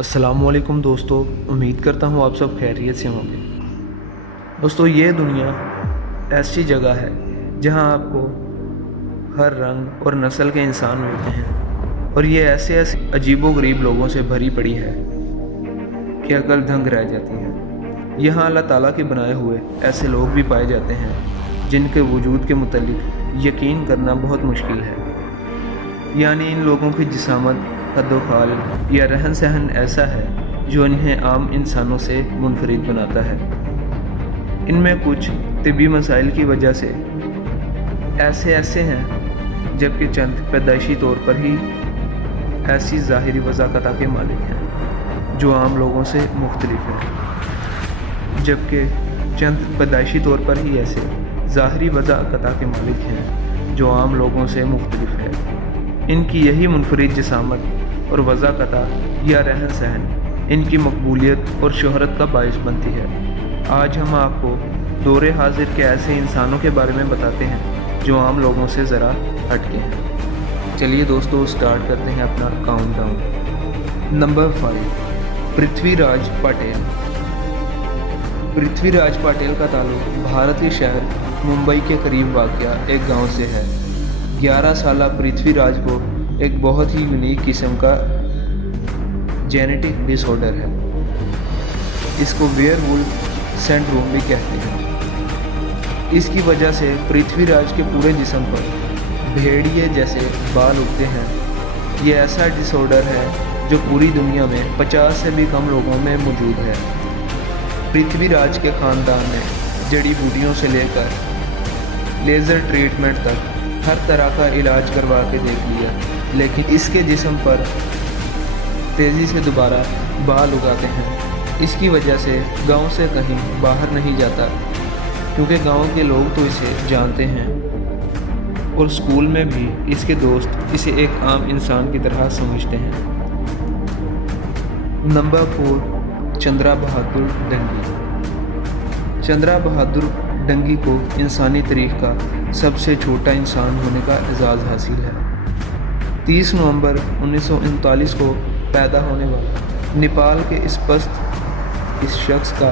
अस्सलाम वालेकुम दोस्तों, उम्मीद करता हूँ आप सब खैरियत से होंगे। दोस्तों, ये दुनिया ऐसी जगह है जहाँ आपको हर रंग और नस्ल के इंसान मिलते हैं और ये ऐसे अजीबोगरीब लोगों से भरी पड़ी है कि अकल दंग रह जाती है। यहाँ अल्लाह ताला के बनाए हुए ऐसे लोग भी पाए जाते हैं जिनके वजूद के मुतालिक यकीन करना बहुत मुश्किल है। यानी इन लोगों की जिसामत, कद्दोखाल या रहन सहन ऐसा है जो इन्हें आम इंसानों से मुनफरिद बनाता है। इनमें कुछ तिब्बी मसाइल की वजह से ऐसे हैं, जबकि चंद पैदाइशी तौर पर ही ऐसी ज़ाहिरी वज़ाक़त के मालिक हैं जो आम लोगों से मुख्तलिफ हैं। जबकि चंद पैदाइशी तौर पर ही ऐसे ज़ाहिरी वज़ाक़त के मालिक हैं जो आम लोगों से मुख्तलिफ है। इनकी यही मुनफरिद जिसामत और वज़ाक़त या रहन सहन इनकी मकबूलियत और शोहरत का बाइस बनती है। आज हम आपको दौरे हाजिर के ऐसे इंसानों के बारे में बताते हैं जो आम लोगों से ज़रा हटके हैं। चलिए दोस्तों, स्टार्ट करते हैं अपना काउंटडाउन। नंबर 5, पृथ्वीराज पाटिल। पृथ्वीराज पाटिल का ताल्लुक भारत के शहर मुंबई के करीब वाक़या एक गांव से है। 11 साला पृथ्वीराज को एक बहुत ही यूनिक किस्म का जेनेटिक डिसऑर्डर है। इसको वेयरवुल्फ सिंड्रोम भी कहते हैं। इसकी वजह से पृथ्वीराज के पूरे जिस्म पर भेड़िए जैसे बाल उगते हैं। ये ऐसा डिसऑर्डर है जो पूरी दुनिया में 50 से भी कम लोगों में मौजूद है। पृथ्वीराज के ख़ानदान ने जड़ी बूटियों से लेकर लेज़र ट्रीटमेंट तक हर तरह का इलाज करवा के देख लिया, लेकिन इसके जिस्म पर तेज़ी से दोबारा बाल उगाते हैं। इसकी वजह से गांव से कहीं बाहर नहीं जाता, क्योंकि गांव के लोग तो इसे जानते हैं और स्कूल में भी इसके दोस्त इसे एक आम इंसान की तरह समझते हैं। नंबर 4, चंद्रा बहादुर डंगी। चंद्रा बहादुर डंगी को इंसानी तारीख़ का सबसे छोटा इंसान होने का एजाज़ हासिल है। 30 नवंबर 1939 को पैदा होने वाला नेपाल के इस शख्स का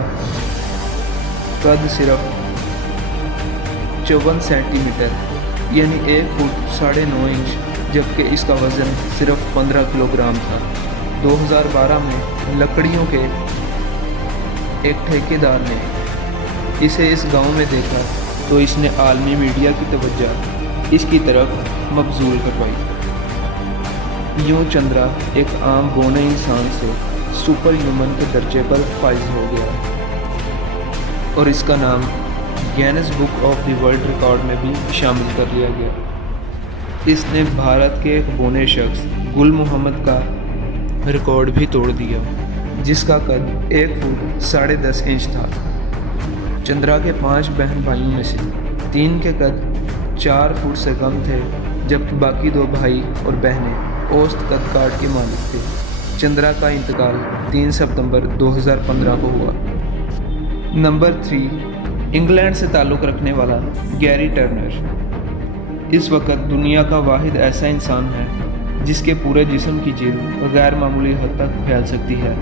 कद सिर्फ 54 सेंटीमीटर यानी 1 फुट 9.5 इंच, जबकि इसका वज़न सिर्फ 15 किलोग्राम था। 2012 में लकड़ियों के एक ठेकेदार ने इसे इस गांव में देखा तो इसने आलमी मीडिया की तवज्जो इसकी तरफ मबजूल करवाई। यूँ चंद्रा एक आम बौने इंसान से सुपर ह्यूमन के दर्जे पर फाइज हो गया और इसका नाम Guinness book of the world record में भी शामिल कर लिया गया। इसने भारत के एक बौने शख्स गुल मोहम्मद का रिकॉर्ड भी तोड़ दिया, जिसका कद 1 फुट 10.5 इंच था। चंद्रा के 5 बहन भाइयों में से 3 के कद 4 फुट से कम थे, जबकि बाकी 2 भाई और बहनें औसत कद काट के मालिक थे। चंद्रा का इंतकाल 3 सितंबर 2015 को हुआ। नंबर 3, इंग्लैंड से ताल्लुक़ रखने वाला गैरी टर्नर। इस वक्त दुनिया का वाहिद ऐसा इंसान है जिसके पूरे जिस्म की जिल्द गैर मामूली हद तक फैल सकती है।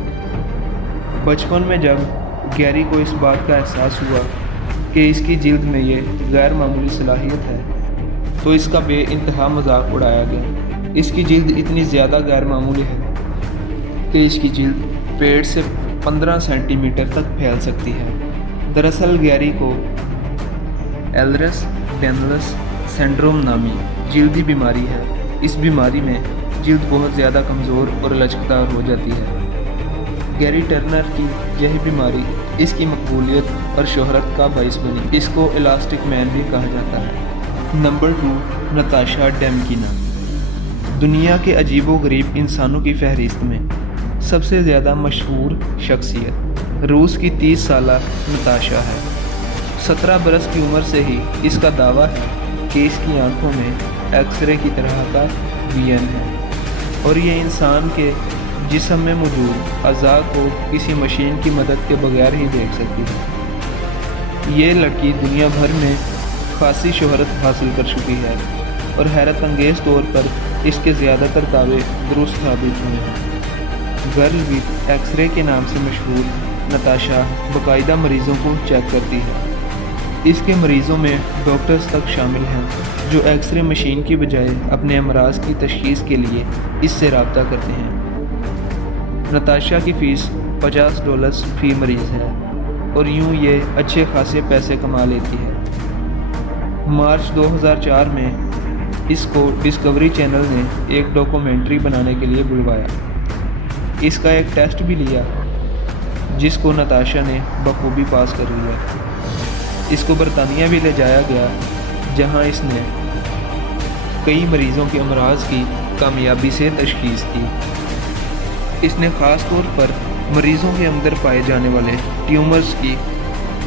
बचपन में जब गैरी को इस बात का एहसास हुआ कि इसकी जिल्द में ये गैर मामूली सलाहियत है, तो इसका बेइंतहा मजाक उड़ाया गया। इसकी जिल्द इतनी ज़्यादा गैर मामूली है कि इसकी जिल्द पेट से 15 सेंटीमीटर तक फैल सकती है। दरअसल गैरी को एल्ड्रस डैनियल्स सिंड्रोम नामी जिल्दी बीमारी है। इस बीमारी में जिल्द बहुत ज़्यादा कमज़ोर और लचकदार हो जाती है। गैरी टर्नर की यही बीमारी इसकी मकबूलियत और शोहरत का बाइस बनी। इसको इलास्टिक मैन भी कहा जाता है। नंबर 2, नताशा डेमकिना। दुनिया के अजीबोगरीब इंसानों की फहरिस्त में सबसे ज़्यादा मशहूर शख्सियत रूस की 30 साला नताशा है। 17 बरस की उम्र से ही इसका दावा है कि इसकी आंखों में एक्सरे की तरह का विजन है और ये इंसान के जिस्म में मौजूद अज़ा को किसी मशीन की मदद के बगैर ही देख सकती है। ये लड़की दुनिया भर में खासी शोहरत हासिल कर चुकी है और हैरत अंगेज़ तौर पर इसके ज़्यादातर दावे दुरुस्त साबित हुए हैं। گرل وتھ ایکس رے کے نام سے مشہور نتاشا باقاعدہ مریضوں کو چیک کرتی ہے۔ اس کے مریضوں میں ڈاکٹرز تک شامل ہیں جو ایکس رے مشین کی بجائے اپنے امراض کی تشخیص کے لیے اس سے رابطہ کرتے ہیں۔ نتاشا کی فیس $50 فی مریض ہے اور یوں یہ اچھے خاصے پیسے کما لیتی ہے۔ مارچ 2004 میں اس کو ڈسکوری چینل نے ایک ڈاکومنٹری بنانے کے لیے بلوایا۔ اس کا ایک ٹیسٹ بھی لیا جس کو نتاشا نے بخوبی پاس کر لیا۔ اس کو برطانیہ بھی لے جایا گیا جہاں اس نے کئی مریضوں کے امراض کی کامیابی سے تشخیص کی۔ اس نے خاص طور پر مریضوں کے اندر پائے جانے والے ٹیومرز کی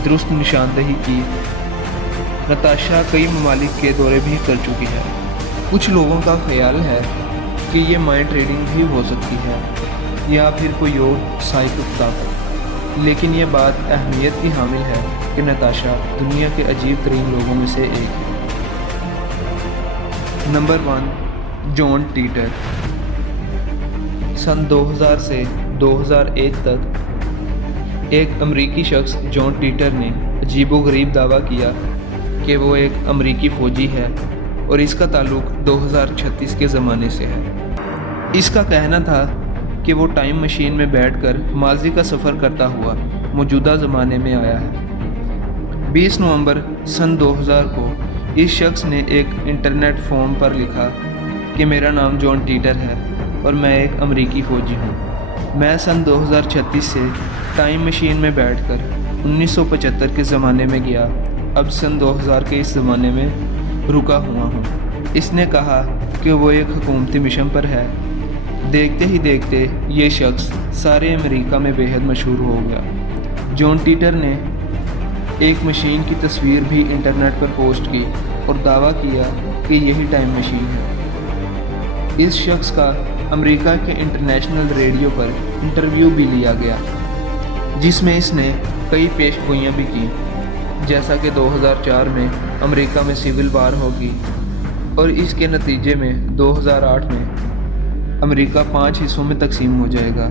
درست نشاندہی کی۔ نتاشا کئی ممالک کے دورے بھی کر چکی ہے۔ کچھ لوگوں کا خیال ہے کہ یہ مائنڈ ریڈنگ بھی ہو سکتی ہے یا پھر کوئی اور سائیکک طاقت، لیکن یہ بات اہمیت کی حامل ہے کہ نتاشا دنیا کے عجیب ترین لوگوں میں سے ایک ہے۔ نمبر 1، جان ٹیٹر۔ سن 2000 سے 2001 تک ایک امریکی شخص جان ٹیٹر نے عجیب و غریب دعویٰ کیا کہ وہ ایک امریکی فوجی ہے اور اس کا تعلق 2036 کے زمانے سے ہے۔ اس کا کہنا تھا کہ وہ ٹائم مشین میں بیٹھ کر ماضی کا سفر کرتا ہوا موجودہ زمانے میں آیا ہے۔ 20 نومبر سن 2000 کو اس شخص نے ایک انٹرنیٹ فورم پر لکھا کہ میرا نام جان ٹیٹر ہے اور میں ایک امریکی فوجی ہوں۔ میں سن 2036 سے ٹائم مشین میں بیٹھ کر 1975 کے زمانے میں گیا، اب سن 2000 کے اس زمانے میں رکا ہوا ہوں۔ اس نے کہا کہ وہ ایک حکومتی مشن پر ہے۔ دیکھتے ہی دیکھتے یہ شخص سارے امریکہ میں بے حد مشہور ہو گیا۔ جان ٹیٹر نے ایک مشین کی تصویر بھی انٹرنیٹ پر پوسٹ کی اور دعویٰ کیا کہ یہی ٹائم مشین ہے۔ اس شخص کا امریکہ کے انٹرنیشنل ریڈیو پر انٹرویو بھی لیا گیا جس میں اس نے کئی پیش گوئیاں بھی کی، جیسا کہ 2004 میں امریکہ میں سول وار ہوگی اور اس کے نتیجے میں 2008 میں امریکہ 5 حصوں میں تقسیم ہو جائے گا۔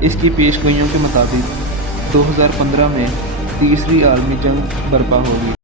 اس کی پیش گوئیوں کے مطابق 2015 میں تیسری عالمی جنگ برپا ہوگی۔